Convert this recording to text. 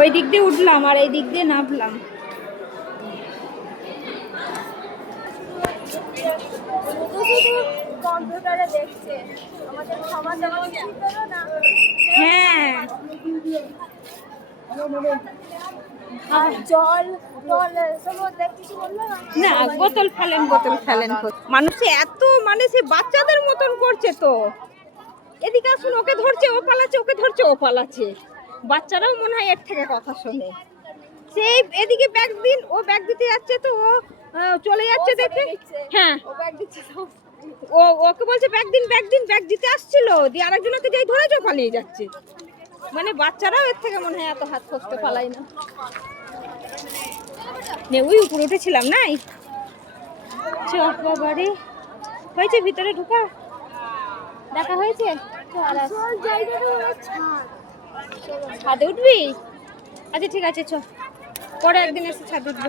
ওই দিক দিয়ে উঠলাম আর এই দিক দিয়ে নামলাম। কম্পিউটারে দেখছে আমাদের খাবার দাবার কিছু করো না। হ্যাঁ আর জল জল সব কিছু বললো না, বোতল ফেলেন বোতল ফেলেন। মানুষে এত মানে সে বাচ্চাদের মতন করছে তো। এদিকে আসুন, ওকে ধরছে ও পালাচ্ছে, ওকে ধরছে ও পালাচ্ছে। বাচ্চারাও মনে হয় এর থেকে কথা শোনে। সেই এদিকে ব্যাগ দিন, ও ব্যাগ দিতে যাচ্ছে তো ও চলে যাচ্ছে দেখে। হ্যাঁ ও ব্যাগ দিচ্ছে সব। ও ওকে বলছে ব্যাগ দিন ব্যাগ দিন, ব্যাগ দিতে আসছিল দিয়ে আরেকজনকে যেই ধরেছে পালিয়ে যাচ্ছে। মানে বাচ্চারাও এর থেকে মনে হয় এত হাত খসতে পালাই না। নে ওই উপরে উঠেছিলাম নাই চক বাবারে। হয়েছে ভিতরে ঢোকা দেখা হয়েছে? ছাদে উঠবি? আচ্ছা ঠিক আছে চ, পরে একদিন এসে ছাদে উঠবো।